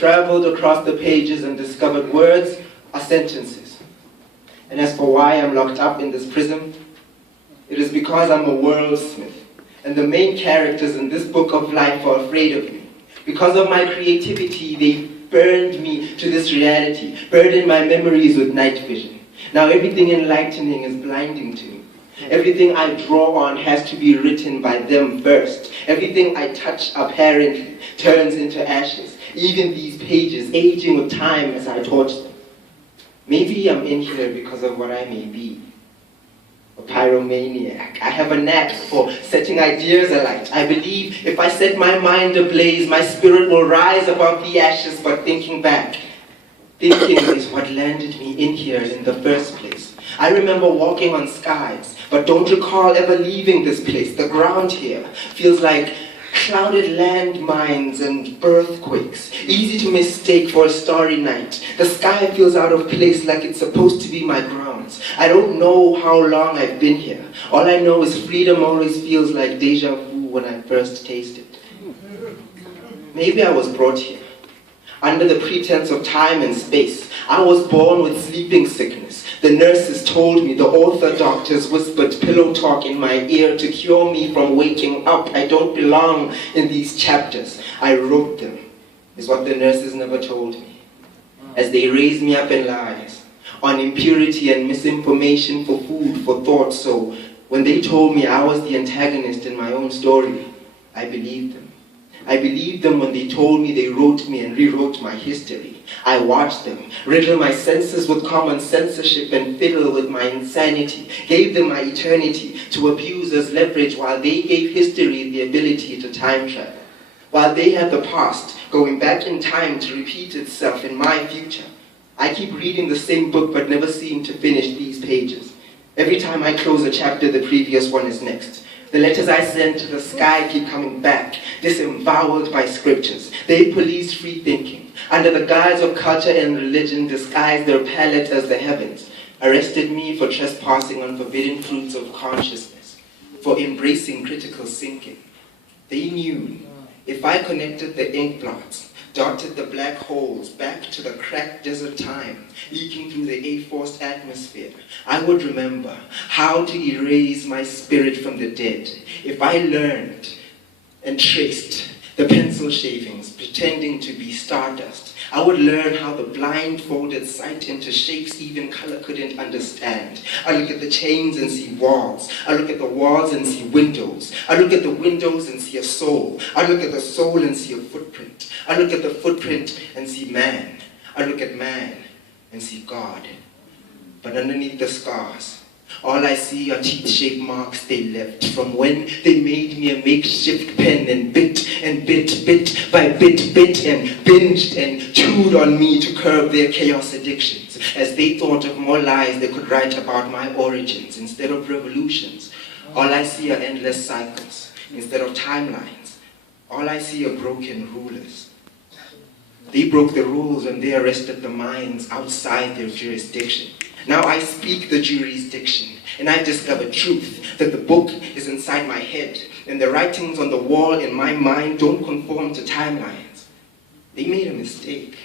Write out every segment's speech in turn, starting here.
traveled across the pages and discovered words are sentences. And as for why I'm locked up in this prison, it is because I'm a worldsmith, and the main characters in this book of life are afraid of me. Because of my creativity, they burned me to this reality, burdened my memories with night vision. Now everything enlightening is blinding to me. Everything I draw on has to be written by them first. Everything I touch apparently turns into ashes. Even these pages, aging with time as I torch them. Maybe I'm in here because of what I may be. A pyromaniac. I have a knack for setting ideas alight. I believe if I set my mind ablaze, my spirit will rise above the ashes. But thinking back, thinking is what landed me in here in the first place. I remember walking on skies, but don't recall ever leaving this place. The ground here feels like clouded landmines and earthquakes, easy to mistake for a starry night. The sky feels out of place, like it's supposed to be my grounds. I don't know how long I've been here. All I know is freedom always feels like deja vu when I first taste it. Maybe I was brought here under the pretense of time and space. I was born with sleeping sickness. The nurses told me, the author doctors whispered pillow talk in my ear to cure me from waking up. I don't belong in these chapters. I wrote them, is what the nurses never told me. As they raised me up in lies, on impurity and misinformation for food, for thought. So when they told me I was the antagonist in my own story, I believed them. I believed them when they told me they wrote me and rewrote my history. I watched them, riddle my senses with common censorship and fiddle with my insanity, gave them my eternity to abuse as leverage while they gave history the ability to time travel. While they had the past, going back in time to repeat itself in my future. I keep reading the same book but never seem to finish these pages. Every time I close a chapter, the previous one is next. The letters I send to the sky keep coming back, disemboweled by scriptures. They police free thinking. Under the guise of culture and religion, disguise their palette as the heavens. Arrested me for trespassing on forbidden fruits of consciousness, for embracing critical thinking. They knew if I connected the ink blots, dotted the black holes back to the cracked desert time, leaking through the A-forced atmosphere, I would remember how to erase my spirit from the dead. If I learned and traced the pencil shavings pretending to be stardust, I would learn how the blindfolded sight into shapes even color couldn't understand. I look at the chains and see walls. I look at the walls and see windows. I look at the windows and see a soul. I look at the soul and see a footprint. I look at the footprint and see man. I look at man and see God. But underneath the scars, all I see are teeth-shaped marks they left from when they made me a makeshift pen and bit by bit, and binged and chewed on me to curb their chaos addictions, as they thought of more lies they could write about my origins instead of revolutions. All I see are endless cycles instead of timelines. All I see are broken rulers. They broke the rules and they arrested the minds outside their jurisdiction. Now I speak the jurisdiction, and I discover truth, that the book is inside my head, and the writings on the wall in my mind don't conform to timelines. They made a mistake.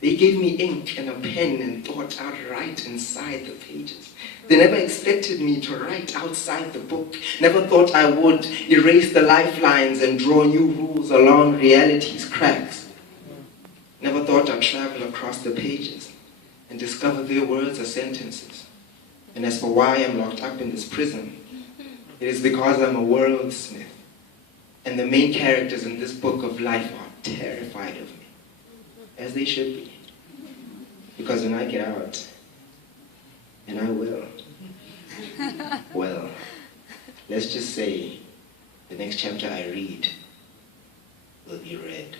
They gave me ink and a pen and thought I'd write inside the pages. They never expected me to write outside the book, never thought I would erase the lifelines and draw new rules along reality's cracks. Never thought I'd travel across the pages and discover their words are sentences. And as for why I'm locked up in this prison, it is because I'm a worldsmith. And the main characters in this book of life are terrified of me, as they should be. Because when I get out, and I will, well, let's just say the next chapter I read will be read.